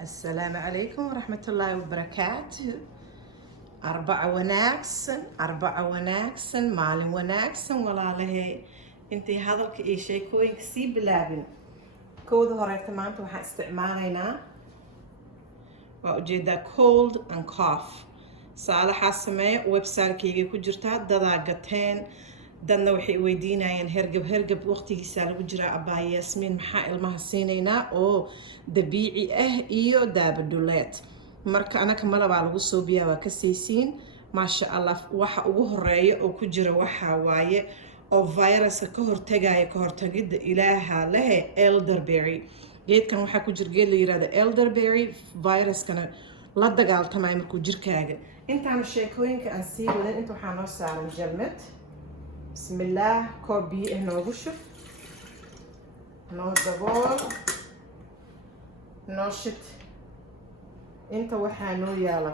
السلام عليكم ورحمة الله وبركاته. أربعة وناكسن مالin wanaagsan walaalahay intii hadalka iyo sheekooyinka sii bilaabin kooda horeeta maanta waxaan isticmaalaynaa waa ujeedaa cold and cough saalaxaa sameeya website-kayga ku jirtaa dadaa gateen dadna waxay weydiinayeen hergab waqtigiisa lagu jiraa abaa yaasmiin maxaa ilmaha siinaynaa oo dabiici ah iyo daabadhuleed marka anaka malabaa lagu soo biyaa waa ka saysiin maasha allah waxa ugu horeeya oo ku jira waxaa waaye oo viruska ka hortagidda ilaaha lehe elderberry geedkan waxaa ku jira geed la yirahdo elderberry viruskana la dagaaltamaya markuu jirkaaga intaan sheekooyinka aan sii wadan inta waxaa noo saaran jalmad بسم الله كوب بيئة نوغشف نو دبول نوشت انت وحانو يالا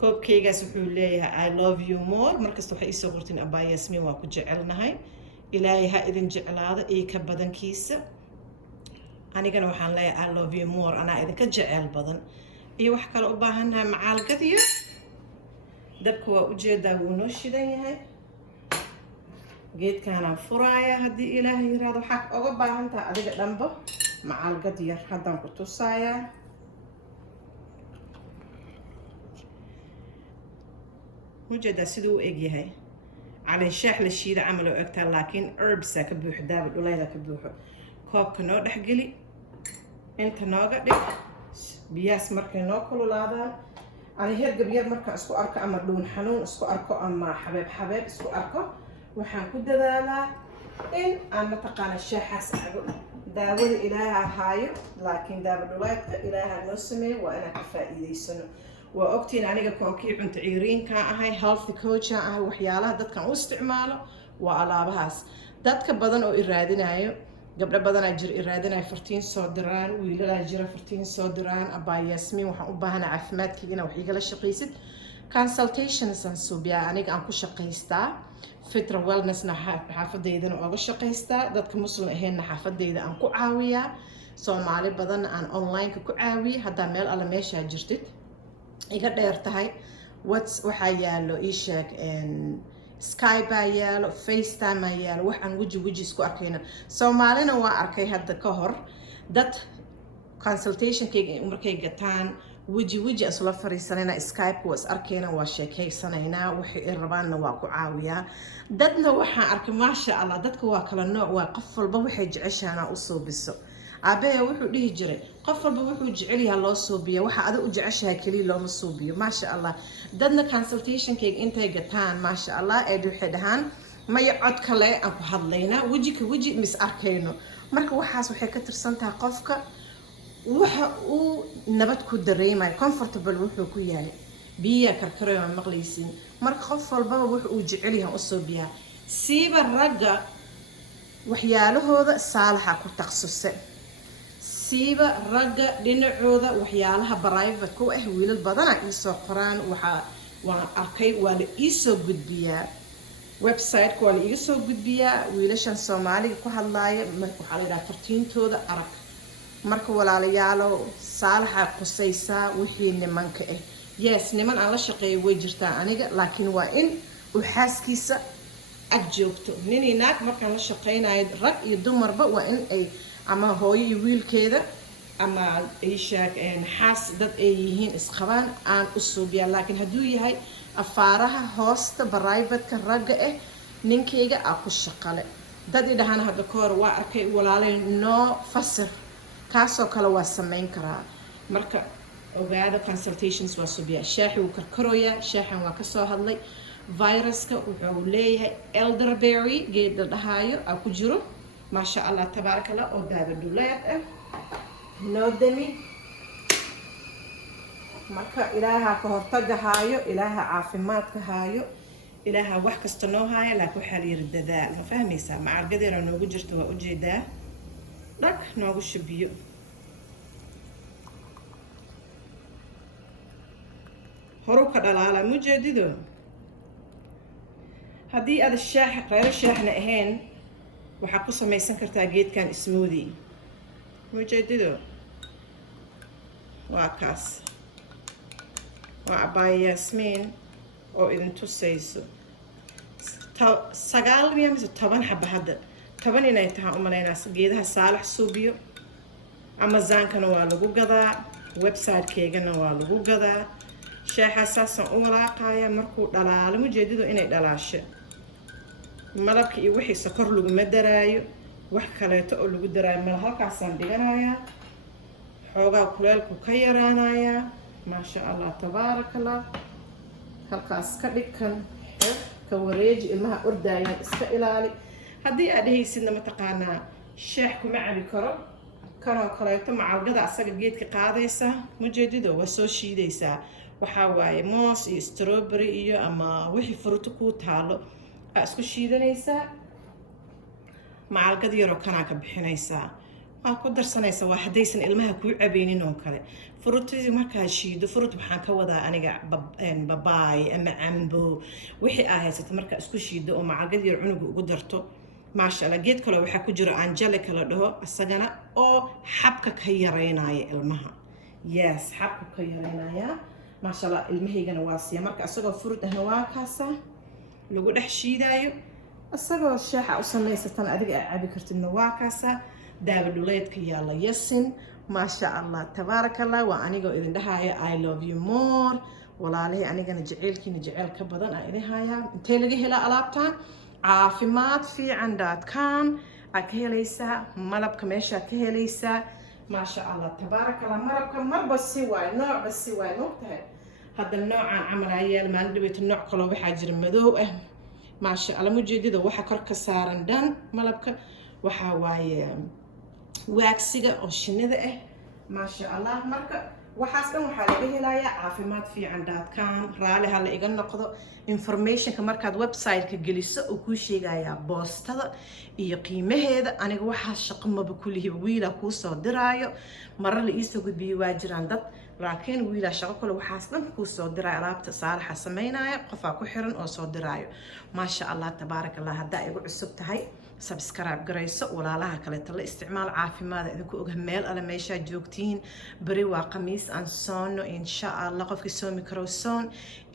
كوب كيغاس وحو ليها I love you more مركز وحا إيسو غرتين أبا ياسمين واكو جعلنا هاي إلهي ها إذن جعل هذا إيكا بدن كيسة أنا كان وحان ليها I love you more أنا إذن كجعل بدن إيه وحكا لأباهنها معال كثير دبكوا وجيدا ونوشي هاي geedkaanaan furaaya haddii ilaahay yiraahdo waxaad oga baahan tahay adiga dhanba macalgad yar haddaan ku tusaayaa mujeedaa siduu u egyahay calin shaax la shiida camal oo egtaa laakiin herbsaa ka buuxo daabad dhulayda ka buuxo koobka noo dhexgeli inta nooga dhig biyaas markay noo kululaadaan ani hergab yar markaa isku arko ama dhuun xanuun isku arko ama xabeeb isku arko waxaan ku dadaalaa in aan mataqaana shaaxaas cabo daawada ilaaha haayo laakiin daawad dhuleedka ilaaha noo sameeyo waa inaan ka faa'iidaysano waa ogtiin aniga kookii cunto ciiriinkaan ahay healthy coachaan ahay waxyaalaha dadkan u isticmaalo waa alaabahaas dadka badan oo iraadinayo gabdho badanaa jira iraadinayo fartiin soo diraan wiilalaa jira fartiin soo diraan abaa yaasmiin waxaan u baahanaa caafimaadkayga inaa wax igala shaqaysid consultations aan suubiyaa aniga aan ku shaqaystaa fitra wellnessna xaafadeydana ooga shaqaystaa dadka muslim ahaynna xaafadeyda aan ku caawiyaa soomaali badanna aan online-ka ku caawiya haddaa meel alle meeshaa jirtid iga dheer tahay waxaa yaalo ii sheeg skybaa yaalo facetime aa yaalo wax aan weji isku arkayna soomaalina waa arkay hadda ka hor dad consultationkayga markay gataan weji isla fariisanayna skype waa is arkayna waa sheekaysanaynaa waxay rabaanna waa ku caawiyaa dadna waxaan arkay maasha allah dadka waa kala nooc waa qof walba waxay jeceshaana u suubiso aabahe wuxuu dhihi jiray qof walba wuxuu jecel yahay loo suubiya waxa adiga u jeceshahay kaliya looma suubiyo maasha allah dadna consultationkayga intay gataan maasha allah ee waxay dhahaan maya cod kale aan ku hadlaynaa weji mis arkayno marka waxaas waxay ka tirsan tahay qofka waxa uu nabad ku dareemayo comfortable wuxuu ku yahay biya karkarayo aan maqlaysin marka qof walba wuxuu jecel yahay u suubiyaa siiba ragga waxyaalahooda saalaxa ku taqsusay siiba ragga dhinacooda waxyaalaha private ku ah wiilal badana ii soo qoraan waan arkay waa la ii soo gudbiyaa website-ka waa la iga soo gudbiyaa wiilashan soomaaliga ku hadlaaya waxaa la yidhaha fartiintooda arag marka walaalayaalo saalaxa qusaysaa wixii nimanka ah yes niman aan la shaqeeyo way jirtaa aniga laakiin waa in uu xaaskiisa ag joogto ninii naag markaan la shaqeynayo rag iyo dumarba waa in ay ama hooyo iyo wiilkeeda ama ay sheeg xaas dad ay yihiin isqabaan aan u suubiyaa laakiin hadduu yahay afaaraha hoosta private-ka ragga ah ninkayga aa ku shaqale dad i dhahana hadda ka hor waa arkay walaalay noo fasir kaasoo kale waa samayn karaa marka ogaada consultations waa suubiyaa shaaxi wuu karkarooyaa shaaxan waa kasoo hadlay viruska wuxuu leeyahay elderberry geed la dhahaayo aa ku jiro maasha allah tabaaraka allah oo daabadhuleed ah noo dami marka ilaaha ka hortaga haayo ilaaha caafimaadka haayo ilaaha wax kasta noo haayo laakiin waxaa la yiri dadaal ma fahmaysaa macargadeena noogu jirta waa ujeedaa dhag noogu shubiyo horu ka dhalaala mujeedido haddii aad reero shaaxna ahayn waxaa ku samaysan kartaa geedkan smoothie mujeedido waa kaas waa abaya yasmiin oo idin tusayso 9 miya mise 10 xaba hadda 10 inay tahay umaleynaa geedaha saalax suubiyo amazon-kana waa lagu gadaa website-keygana waa lagu gadaa shaaxa saasan u walaaqaya markuu dhalaalo mujeedido inay dhalaasho malabka iyo wixii sokor laguma daraayo wax kaleeto oo lagu daraayo mal halkaasaan dhiganayaa xoogaa kuleelku ka yaraanayaa maasha allah tabaarakallah halkaas ka dhigkan xir ka wareeji ilmaha ordaayaan iska ilaali haddii aad dhehaysidna mataqaanaa sheex kuma cabi karo kanoo kaleeto macalgada asaga geedka qaadaysa mujeedido waa soo shiidaysaa waxaa waaye moos iyo strawberry iyo ama wixii fruto kuu taalo aa isku shiidanaysaa macalgad yaroo kanaa ka bixinaysaa waa ku darsanaysa waa haddaysan ilmaha kuu cabeynin oo kale fruutadii markaa shiido fruit waxaan ka wadaa aniga babaay ama cambo wixii aa haysato markaa isku shiido oo macalgad yar cunuga ugu darto maasha allah geed kale waxaa ku jiro angelica la dhaho isagana oo xabka ka yareynaya ilmaha yes xabka ka yareynaya maasha allah ilmahaygana waa siiya marka isagoo fruit ahna waa kaasa lagu dhex shiidaayo isagoo shaaxa u samaysatan adiga aad cabi kartidna waa kaasa daawo dhuleedka yaalla yasin maasha allah tabaarakallah waa anigoo idin dhahaya I love you more walaalihii anigana jaceylkiina jeceyl ka badan aan idin hayaa intee laga helaa alaabtan caafimaad fiican.com aad ka helaysaa malabka meeshaa ka helaysaa maasha allah tabaarakallah malabka marba si waay noocba si waay moogtahay hadda noocaan camal ayaal maalin dhaweeta nooc kaloo waxaa jira madow ah maasha allah mujeedida waxa kor ka saaran dhan malabka waxaa waaye waagsiga oo shinnida ah maasha allah marka waxaas dhan waxaa laga helayaa caafimaad fiican.com raali ha la iga noqdo informationka markaad website-ka geliso uu kuu sheegayaa boostada iyo qiimaheeda aniga waxaa shaqo maba kulihiba wiilaa kuu soo diraayo marar la iisoo gudbiyey waa jiraan dad laakiin wiilaa shaqo kule waxaas dhan kuu soo diraayo alaabta saalaxa samaynaya qofaa ku xiran oo soo diraayo maasha allah tabaarakallah haddaa igu cusub tahay subscribe garayso walaalaha kaleeto la isticmaal caafimaada idinku oga meel alle meeshaa joogtiin beri waa khamiis aan soono insha allah qofkii soomi karo soon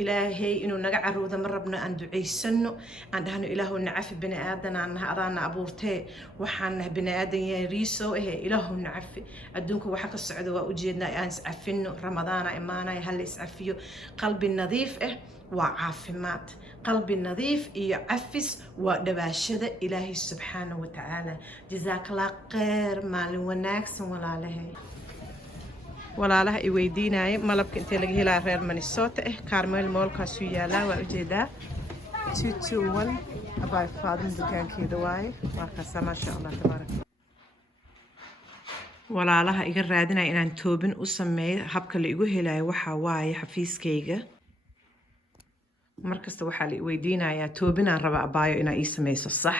ilaahay inuu naga caroodo ma rabno aan ducaysano aan dhahno ilaahu nacafi bini aadan aan naha adaana abuurtee waxaan nahay bini aadan yahay riisoo ahe ilaahu nacafi adduunka waxa ka socda waa ujeednaa aan iscafino ramadaana imaanaya hala iscafiyo qalbi nadiif ah waa caafimaad qalbi nadiif iyo cafis waa dhawaashada ilaahay subxaanahu wa tacaala jazaakallah khayr maalin wanaagsan walaalaha i weydiinaya malabka intee laga helaa reer Minnesota Carmel moolkaasuu yaalaa waa ujeedaa 221 abay faadin dukaankeeda waaye markaasa maasha allah tabaarak walaalaha iga raadinaya inaan toobin u sameeyo habka la igu helayo waxaa waaye xafiiskayga markasta waxaa la weydiinayaa toobinaan raba abaayo inaa ii samayso sax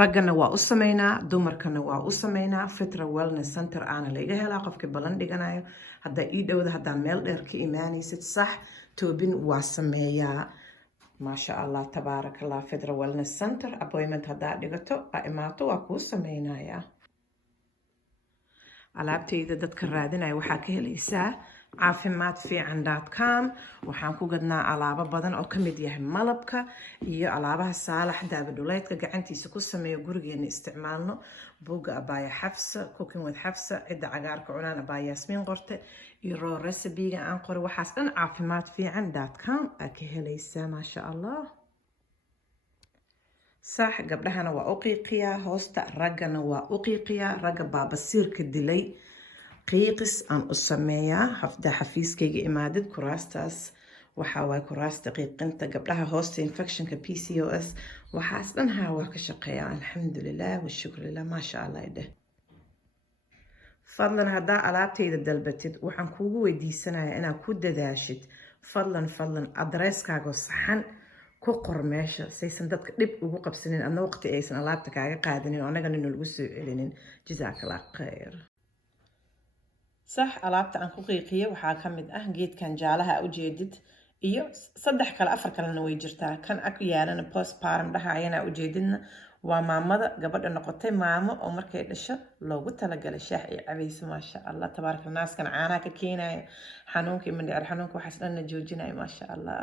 raggana waa u sameynaa dumarkana waa u sameynaa fitra wellness center aana laga helaa qofkii ballan dhiganayo haddaa ii dhowda haddaa meel dheer ka imaanaysid sax toobin waa sameeyaa maasha allah tabaarakallah fitra wellness center appointment haddaa dhigato aa imaato waa kuu sameynayaa alaabtayda dadka raadinaya waxaa ka helaysaa caafimaad fiican.com waxaan ku gadnaa alaabo badan oo kamid yahay malabka iyo alaabaha saalax daawo dhuleedka gacantiisa ku sameeyo gurigeena isticmaalno buugga abaya xafsa cooking with xafsa cidda cagaarka cunaan abaya yasmiin qorte iyo raw recipe-ga aan qoray waxaas dhan caafimaad fiican.com aad ka helaysaa maasha allah sax gabdhahana waa u qiiqiyaa hoosta raggana waa u qiiqiyaa ragga baabasiirka dilay qiiqis aan u sameeyaa hafdaa xafiiskayga imaadid kuraastaas waxaa waaye kuraasta qiiqinta gabdhaha hoosta infectionka PCOS waxaas dhan haa waa ka shaqeeyaa alxamdulilah washukru lilah maasha allah idheh fadlan haddaa alaabtayda dalbatid waxaan kuugu weydiisanayaa inaad ku dadaashid fadlan adreeskaago saxan ku qor meesha saysan dadka dhib ugu qabsanin adna waqti aysan alaabta kaaga qaadanin oo annagana nalagu soo celinin jazaakallah khayr sax alaabta aan ku qiiqiyo waxaa ka mid ah geedkan jaalaha ujeedid iyo 3 kale 4 kalena way jirtaa kan ag yaalana postpartum dhahayana ujeedidna waa maamada gabadha noqotay maamo oo markay dhasho loogu talagalay shaah ay cabayso maasha allah tabaaraka naaskan caanaha ka keenaya xanuunkii mindhicir xanuunka waxaas dhanna joojinaya maasha allah